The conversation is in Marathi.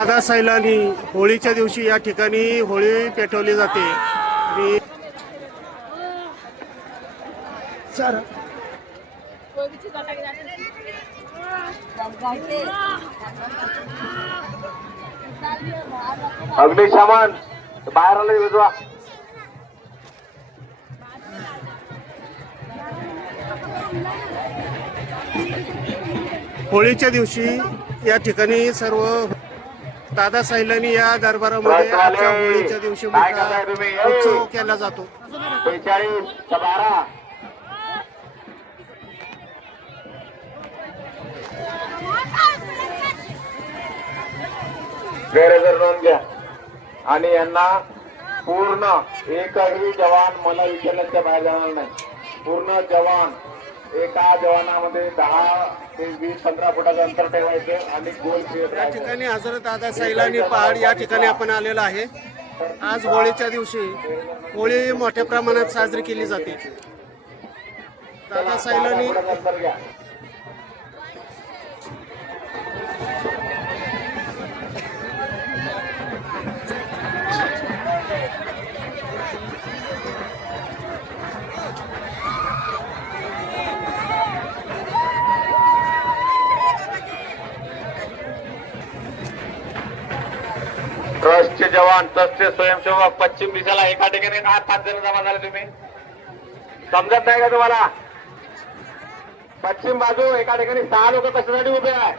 दादा सैलानी होळीच्या दिवशी या ठिकाणी होळी पेटवली जाते आणि अग्निशमन बाहेर आले विजवा होळीच्या दिवशी या ठिकाणी सर्व दादा सैलानी या दरबारामध्ये आजच्या होळीच्या दिवशी मोठा उत्सव केला जातो. 43-12 गैरहजर नोंद घ्या आणि यांना पूर्ण एकही जवान मला विचारल्याच्या बाहेर जाणार नाही. पूर्ण जवान एका जवानामध्ये 10 ते 20-15 फुटाचं अंतर ठेवायचं आणि गोल या ठिकाणी हजरत दादा सैलानी पहाड या ठिकाणी आपण आलेलो आहे. आज होळीच्या दिवशी होळी मोठ्या प्रमाणात साजरी केली जाते. दादा सैलानी अंतर घ्या. ट्रस्टचे जवान ट्रस्टचे स्वयंसेवक पश्चिम दिशेला एका ठिकाणी 5 जण जमा झाले. तुम्ही समजत नाही का तुम्हाला? पश्चिम बाजू एका ठिकाणी 6 लोक कशासाठी उभे आहे?